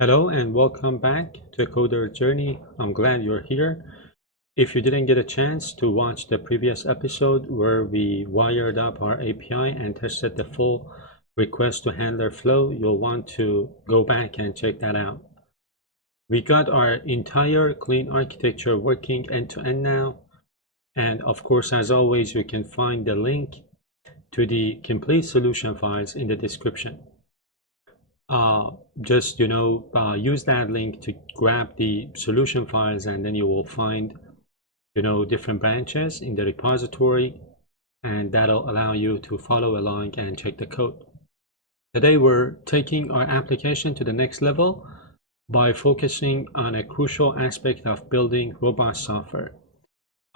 Hello and welcome back to Coder Journey. I'm glad you're here. If you didn't get a chance to watch the previous episode where we wired up our API and tested the full request to handler flow, you'll want to go back and check that out. We got our entire clean architecture working end to end now. And of course, as always, you can find the link to the complete solution files in the description. Just use that link to grab the solution files, and then you will find different branches in the repository, and that'll allow you to follow along and check the code. Today we're taking our application to the next level by focusing on a crucial aspect of building robust software,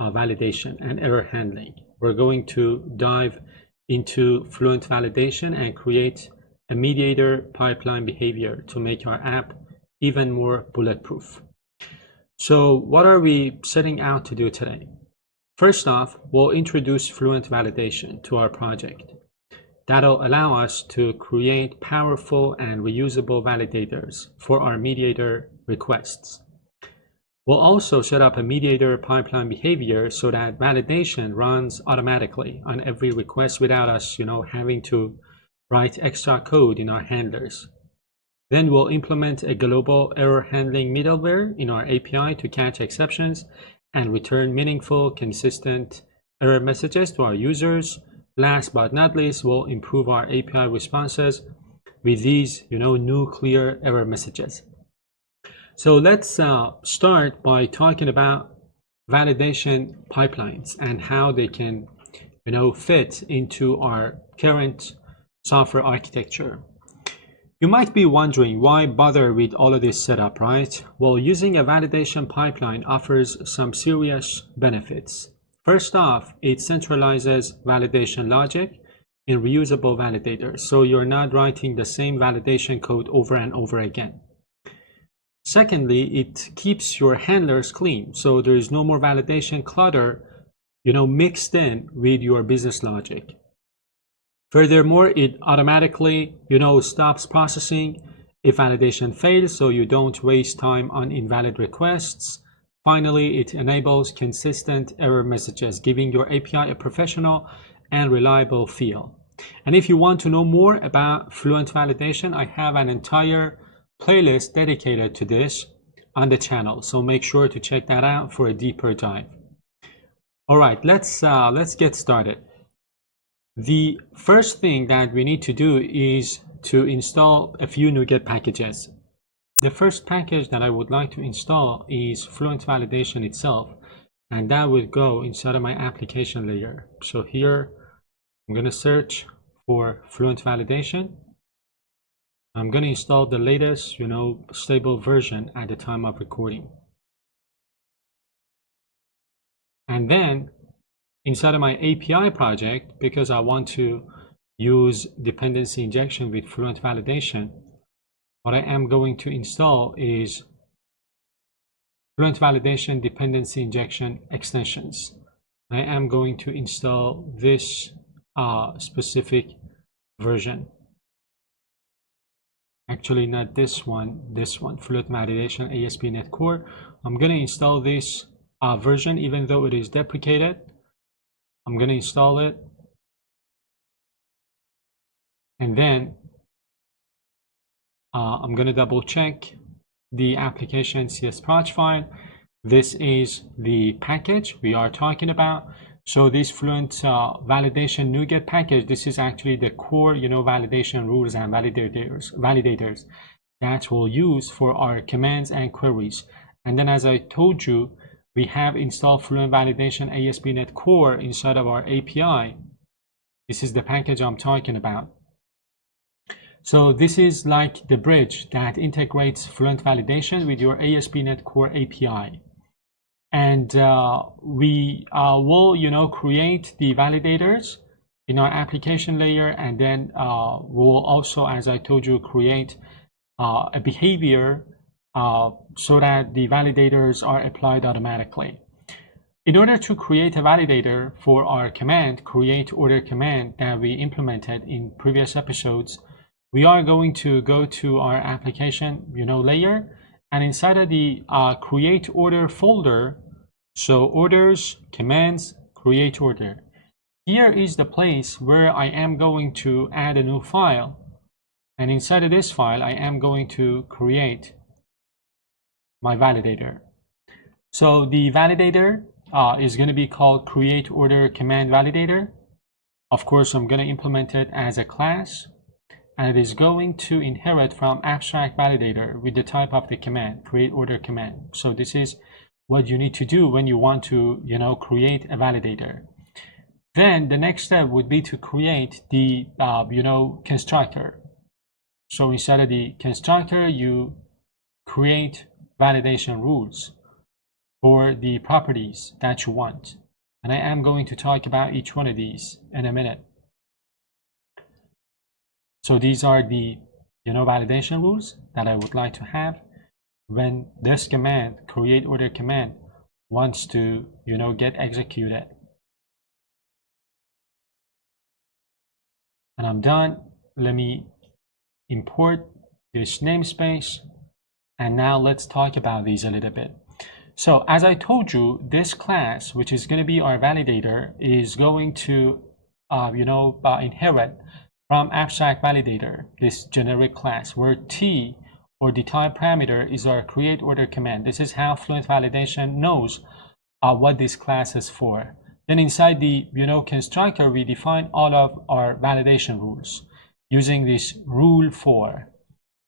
validation and error handling. We're going to dive into FluentValidation and create a mediator pipeline behavior to make our app even more bulletproof. So what are we setting out to do today? First off, we'll introduce FluentValidation to our project. That'll allow us to create powerful and reusable validators for our mediator requests. We'll also set up a mediator pipeline behavior so that validation runs automatically on every request without us, having to write extra code in our handlers. Then we'll implement a global error handling middleware in our API to catch exceptions and return meaningful, consistent error messages to our users. Last but not least, we'll improve our API responses with these, new clear error messages. So let's start by talking about validation pipelines and how they can, fit into our current software architecture. You might be wondering why bother with all of this setup, right? Well, using a validation pipeline offers some serious benefits. First off, it centralizes validation logic in reusable validators, so you're not writing the same validation code over and over again. Secondly, it keeps your handlers clean, so there is no more validation clutter, mixed in with your business logic. Furthermore, it automatically, stops processing if validation fails, so you don't waste time on invalid requests. Finally, it enables consistent error messages, giving your API a professional and reliable feel. And if you want to know more about FluentValidation, I have an entire playlist dedicated to this on the channel, so make sure to check that out for a deeper dive. All right, let's get started. The first thing that we need to do is to install a few NuGet packages. The first package that I would like to install is FluentValidation itself, and that would go inside of my application layer. So here I'm going to search for FluentValidation. I'm going to install the latest, stable version at the time of recording. And then inside of my API project, because I want to use dependency injection with FluentValidation, what I am going to install is FluentValidation dependency injection extensions. I am going to install this specific version. Actually, not this one, FluentValidation ASP.NET Core. I'm going to install this version even though it is deprecated. I'm going to install it, and then I'm going to double check the application CS file. This is the package we are talking about. So this Fluent validation NuGet package, this is actually the core, validation rules and validators that we'll use for our commands and queries. And then, as I told you, we have installed FluentValidation ASP.NET Core inside of our API. This is the package I'm talking about. So this is like the bridge that integrates FluentValidation with your ASP.NET Core API. And we will, create the validators in our application layer, and then we'll also, as I told you, create a behavior so that the validators are applied automatically. In order to create a validator for our command, create order command that we implemented in previous episodes, we are going to go to our application, layer, and inside of the create order folder, so orders, commands, create order. Here is the place where I am going to add a new file. And inside of this file, I am going to create my validator. So the validator is going to be called create order command validator. Of course, I'm going to implement it as a class, and it is going to inherit from abstract validator with the type of the command, create order command. So this is what you need to do when you want to, create a validator. Then the next step would be to create the, constructor. So inside of the constructor, you create validation rules for the properties that you want. And I am going to talk about each one of these in a minute. So these are the, validation rules that I would like to have when this command, create order command, wants to, get executed. And I'm done. Let me import this namespace. And now let's talk about these a little bit. So as I told you, this class, which is going to be our validator, is going to, inherit from abstract validator, this generic class, where T, or the type parameter, is our create order command. This is how FluentValidation knows what this class is for. Then inside the, constructor, we define all of our validation rules using this rule for.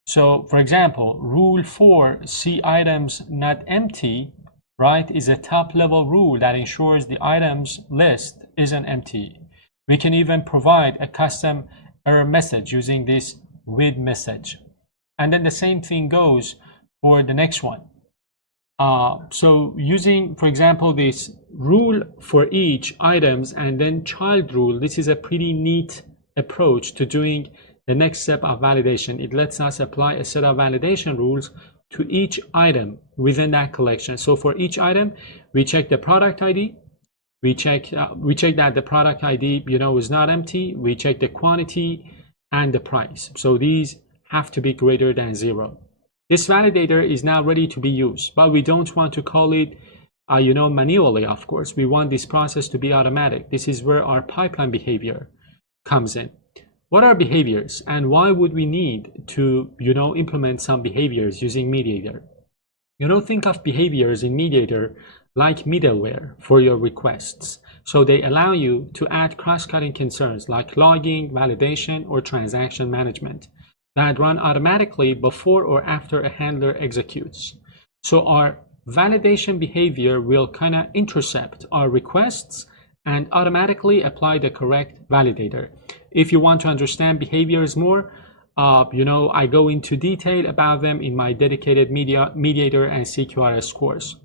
So for example, rule for see items not empty, right, is a top level rule that ensures the items list isn't empty. We can even provide a custom error message using this with message. And then the same thing goes for the next one. So using, for example, this rule for each items and then child rule, this is a pretty neat approach to doing the next step of validation. It lets us apply a set of validation rules to each item within that collection. So for each item, we check the product ID. We check that the product ID, is not empty. We check the quantity and the price. So these have to be greater than 0. This validator is now ready to be used, but we don't want to call it, manually, of course. We want this process to be automatic. This is where our pipeline behavior comes in. What are behaviors, and why would we need to, implement some behaviors using Mediator? Think of behaviors in Mediator like middleware for your requests. So they allow you to add cross-cutting concerns like logging, validation, or transaction management that run automatically before or after a handler executes. So our validation behavior will kind of intercept our requests and automatically apply the correct validator. If you want to understand behaviors more, I go into detail about them in my dedicated Mediator and CQRS course.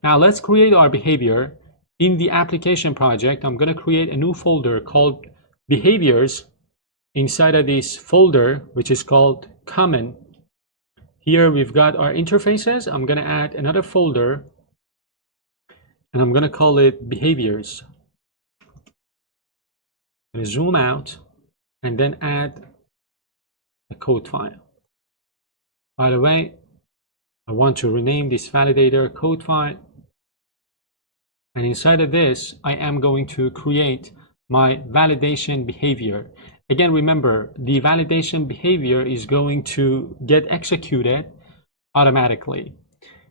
Now let's create our behavior. In the application project, I'm going to create a new folder called behaviors. Inside of this folder, which is called common, here we've got our interfaces. I'm going to add another folder, and I'm going to call it behaviors. I'm going to zoom out and then add a code file. By the way, I want to rename this validator code file. And inside of this, I am going to create my validation behavior. Again, remember, the validation behavior is going to get executed automatically.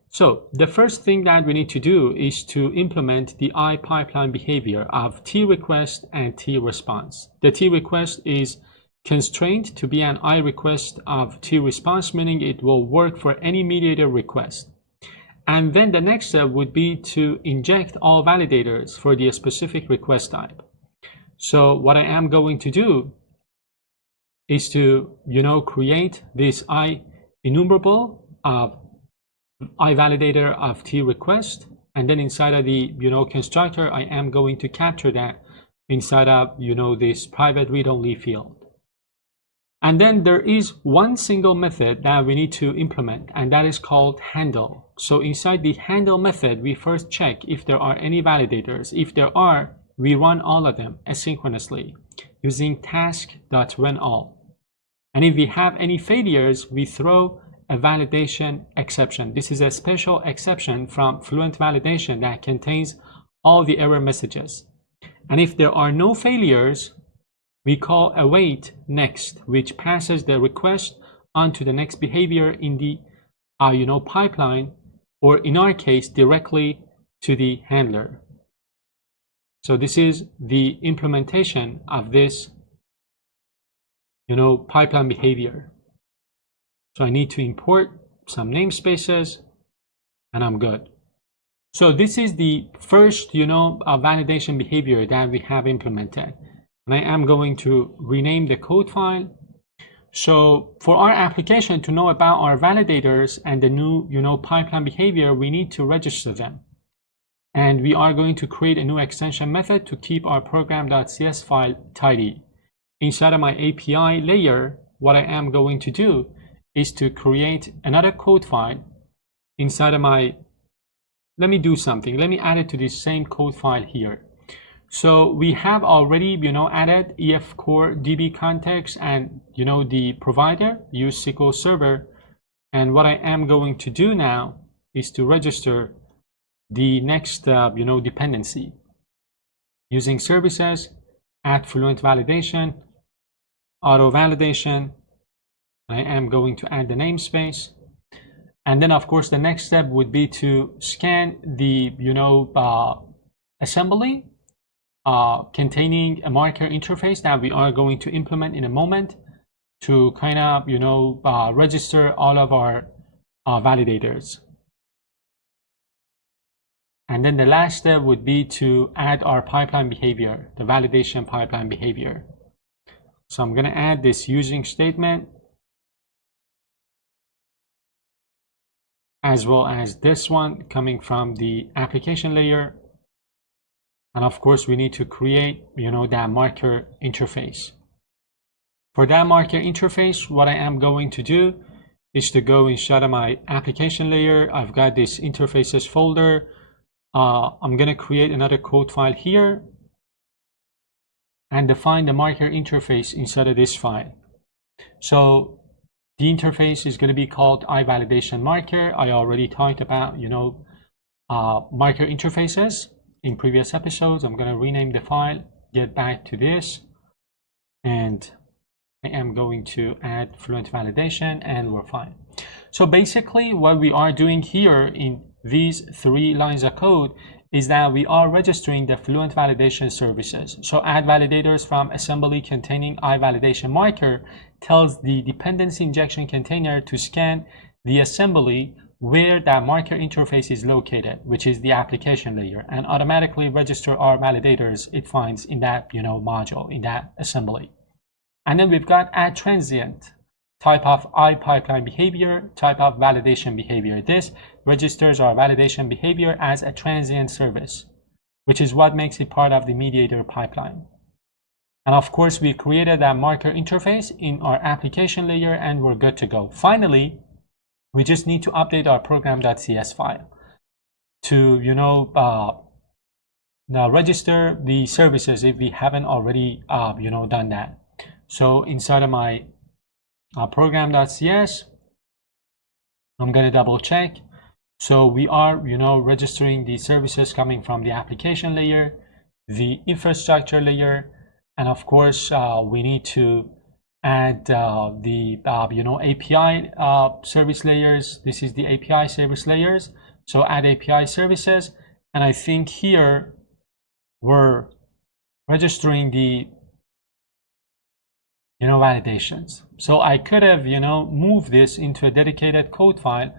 So the first thing that we need to do is to implement the iPipeline behavior of tRequest and tResponse. The tRequest is constrained to be an iRequest of tResponse, meaning it will work for any mediator request. And then the next step would be to inject all validators for the specific request type. So what I am going to do is to, create this IEnumerable of iValidator of tRequest, and then inside of the, constructor, I am going to capture that inside of, this private read-only field. And then there is one single method that we need to implement, and that is called handle. So inside the handle method, we first check if there are any validators. If there are, we run all of them asynchronously using task.runAll. And if we have any failures, we throw a validation exception. This is a special exception from FluentValidation that contains all the error messages. And if there are no failures, we call await next, which passes the request on to the next behavior in the pipeline, or in our case, directly to the handler. So this is the implementation of this pipeline behavior. So I need to import some namespaces and I'm good. So this is the first validation behavior that we have implemented. And I am going to rename the code file. So for our application to know about our validators and the new pipeline behavior, we need to register them. And we are going to create a new extension method to keep our program.cs file tidy. Inside of my API layer, what I am going to do is to create another code file inside of my, let me do something. Let me add it to this same code file here. So we have already, added EF core DB context and, the provider, use SQL Server. And what I am going to do now is to register the next, dependency using services, add FluentValidation, auto validation. I am going to add the namespace. And then, of course, the next step would be to scan the, assembly containing a marker interface that we are going to implement in a moment to kind of, register all of our validators. And then the last step would be to add our pipeline behavior, the validation pipeline behavior. So I'm going to add this using statement, as well as this one coming from the application layer. And of course, we need to create, that marker interface. For that marker interface, what I am going to do is to go inside of my application layer. I've got this interfaces folder. I'm going to create another code file here and define the marker interface inside of this file. So the interface is going to be called iValidation marker. I already talked about, marker interfaces in previous episodes. I'm going to rename the file, get back to this, and I am going to add FluentValidation, and we're fine. So basically what we are doing here in these 3 lines of code is that we are registering the FluentValidation services. So add validators from assembly containing iValidation marker tells the dependency injection container to scan the assembly where that marker interface is located, which is the application layer, and automatically register our validators it finds in that module, in that assembly. And then we've got add transient, type of iPipeline behavior, type of validation behavior. This registers our validation behavior as a transient service, which is what makes it part of the mediator pipeline. And of course, we created that marker interface in our application layer and we're good to go. Finally, we just need to update our program.cs file to, now register the services if we haven't already, done that. So inside of my program.cs, I'm going to double check. So we are, registering the services coming from the application layer, the infrastructure layer, and of course, we need to add the, API service layers. This is the API service layers. So add API services. And I think here we're registering the validations. So I could have, moved this into a dedicated code file,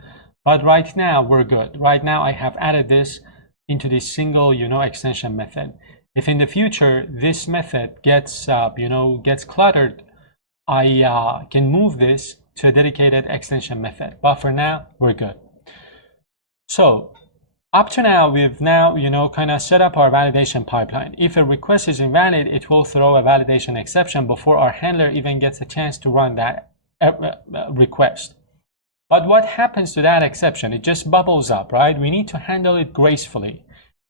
but right now we're good. Right now I have added this into this single, extension method. If in the future this method gets, gets cluttered, I can move this to a dedicated extension method. But for now, we're good. So up to now, we've now, kind of set up our validation pipeline. If a request is invalid, it will throw a validation exception before our handler even gets a chance to run that request. But what happens to that exception? It just bubbles up, right? We need to handle it gracefully.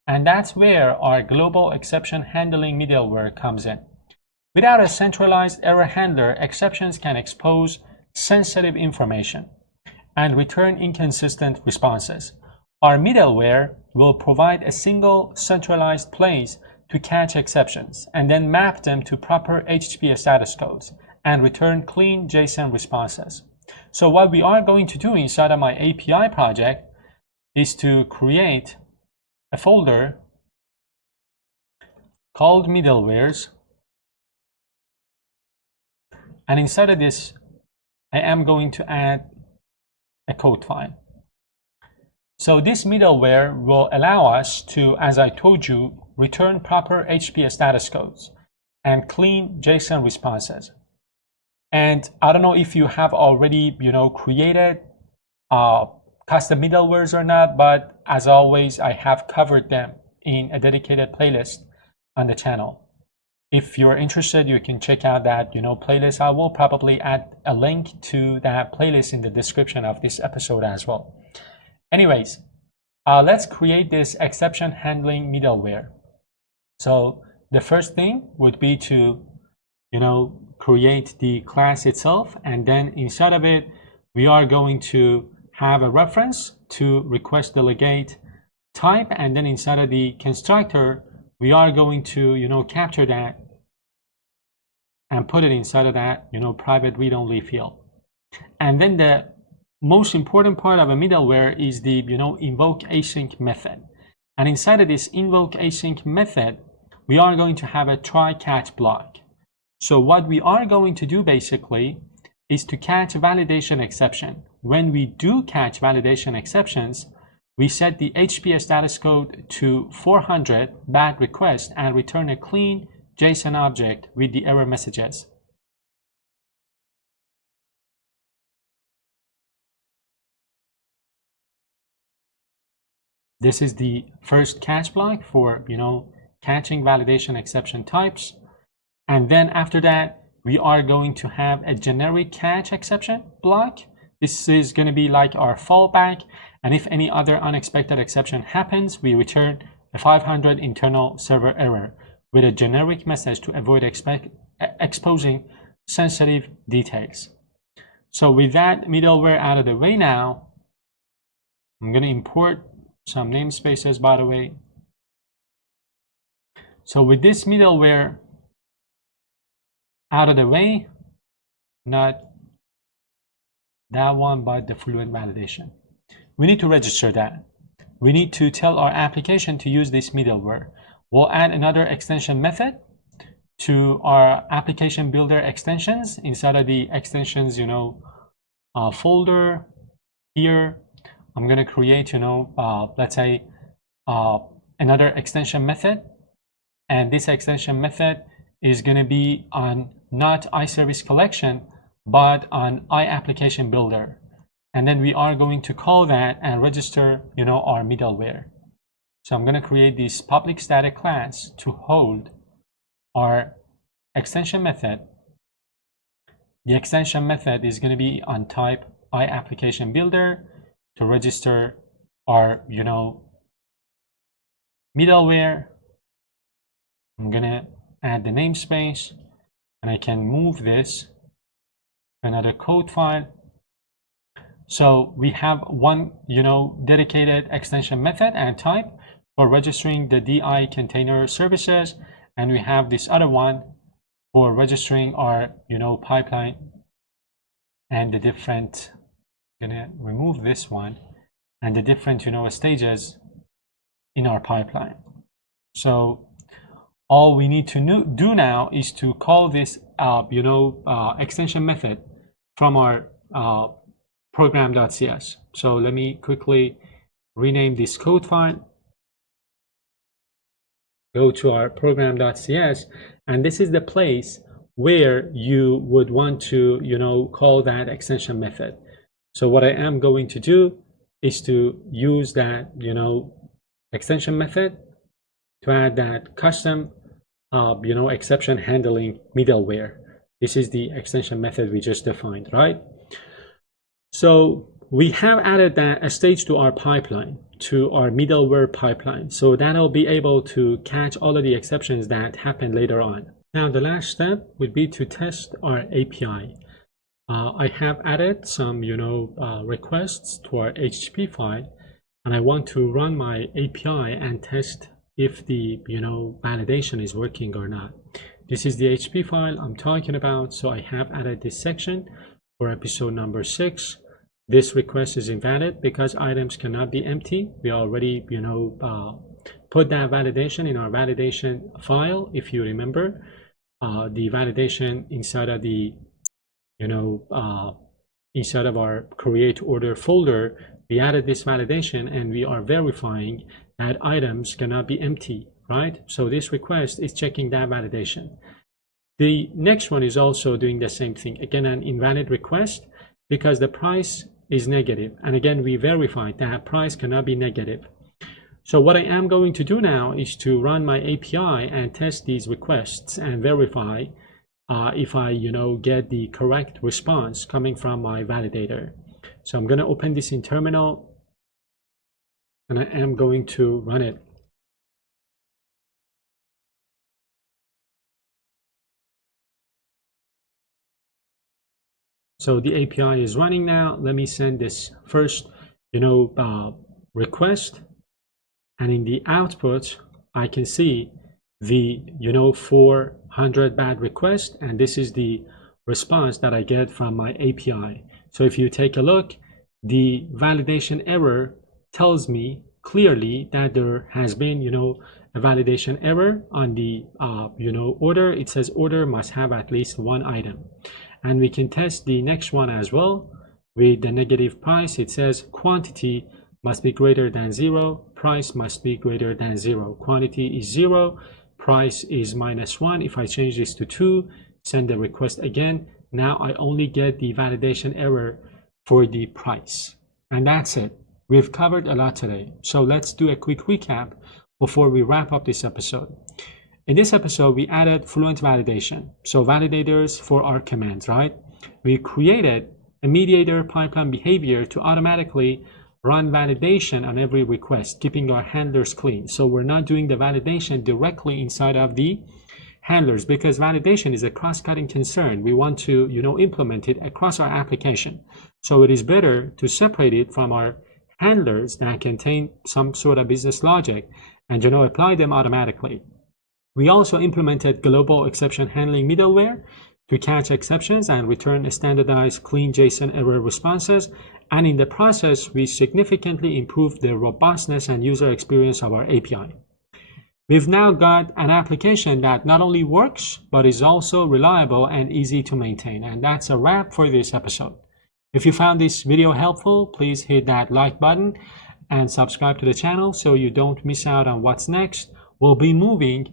And that's where our global exception handling middleware comes in. Without a centralized error handler, exceptions can expose sensitive information and return inconsistent responses. Our middleware will provide a single centralized place to catch exceptions and then map them to proper HTTP status codes and return clean JSON responses. So what we are going to do inside of my API project is to create a folder called middlewares, and inside of this I am going to add a code file. So this middleware will allow us to, as I told you, return proper HTTP status codes and clean JSON responses. And I don't know if you have already, created custom middlewares or not, but as always, I have covered them in a dedicated playlist on the channel. If you're interested, you can check out that, playlist. I will probably add a link to that playlist in the description of this episode as well. Anyways, let's create this exception handling middleware. So the first thing would be to, create the class itself, and then inside of it, we are going to have a reference to request delegate type, and then inside of the constructor, we are going to, capture that and put it inside of that, private read-only field. And then the most important part of a middleware is the, invoke async method. And inside of this invoke async method, we are going to have a try catch block. So what we are going to do basically is to catch validation exception. When we do catch validation exceptions, we set the HTTP status code to 400 bad request and return a clean JSON object with the error messages. This is the first catch block for, catching validation exception types. And then after that, we are going to have a generic catch exception block. This is going to be like our fallback. And if any other unexpected exception happens, we return a 500 internal server error with a generic message to avoid exposing sensitive details. So with that middleware out of the way now, I'm going to import some namespaces, by the way. So with this middleware out of the way, not that one, but the FluentValidation, we need to register that. We need to tell our application to use this middleware. We'll add another extension method to our application builder extensions inside of the extensions, folder here. I'm going to create, let's say another extension method, and this extension method is going to be on not iService collection, but on iApplication builder. And then we are going to call that and register, our middleware. So I'm going to create this public static class to hold our extension method. The extension method is going to be on type iApplication builder to register our, middleware. I'm going to add the namespace, and I can move this to another code file. So we have one, dedicated extension method and type for registering the DI container services, and we have this other one for registering our, pipeline and the different. I'm gonna remove this one and the different, stages in our pipeline. So all we need to do now is to call this, extension method from our program.cs. So let me quickly rename this code file. Go to our program.cs, and this is the place where you would want to, call that extension method. So what I am going to do is to use that, extension method to add that custom, exception handling middleware. This is the extension method we just defined, right? So we have added that a stage to our pipeline, to our middleware pipeline. So that'll be able to catch all of the exceptions that happen later on. Now the last step would be to test our API. I have added some, requests to our HTTP file, and I want to run my API and test if the, validation is working or not. This is the HTTP file I'm talking about, so I have added this section for episode number 6. This request is invalid because items cannot be empty. We already, put that validation in our validation file. If you remember, the validation inside of the, inside of our create order folder, we added this validation and we are verifying that items cannot be empty, right? So this request is checking that validation. The next one is also doing the same thing. Again, an invalid request because the price is negative. And again, we verified that price cannot be negative. So what I am going to do now is to run my API and test these requests and verify if I, get the correct response coming from my validator. So I'm going to open this in terminal and I am going to run it. So the API is running now. Let me send this first, request. And in the output, I can see the, 400 bad request. And this is the response that I get from my API. So if you take a look, the validation error tells me clearly that there has been, a validation error on the, order. It says order must have at least one item. And we can test the next one as well with the negative price. It says quantity must be greater than 0, price must be greater than 0. Quantity is 0, price is -1. If I change this to 2, send the request again, now I only get the validation error for the price. And that's it. We've covered a lot today. So let's do a quick recap before we wrap up this episode. In this episode, we added FluentValidation, so validators for our commands, right? We created a mediator pipeline behavior to automatically run validation on every request, keeping our handlers clean. So we're not doing the validation directly inside of the handlers because validation is a cross-cutting concern. We want to, implement it across our application. So it is better to separate it from our handlers that contain some sort of business logic and, apply them automatically. We also implemented global exception handling middleware to catch exceptions and return standardized clean JSON error responses. And in the process, we significantly improved the robustness and user experience of our API. We've now got an application that not only works, but is also reliable and easy to maintain. And that's a wrap for this episode. If you found this video helpful, please hit that like button and subscribe to the channel so you don't miss out on what's next. We'll be moving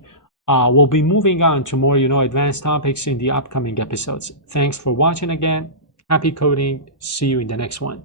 on to more, advanced topics in the upcoming episodes. Thanks for watching again. Happy coding. See you in the next one.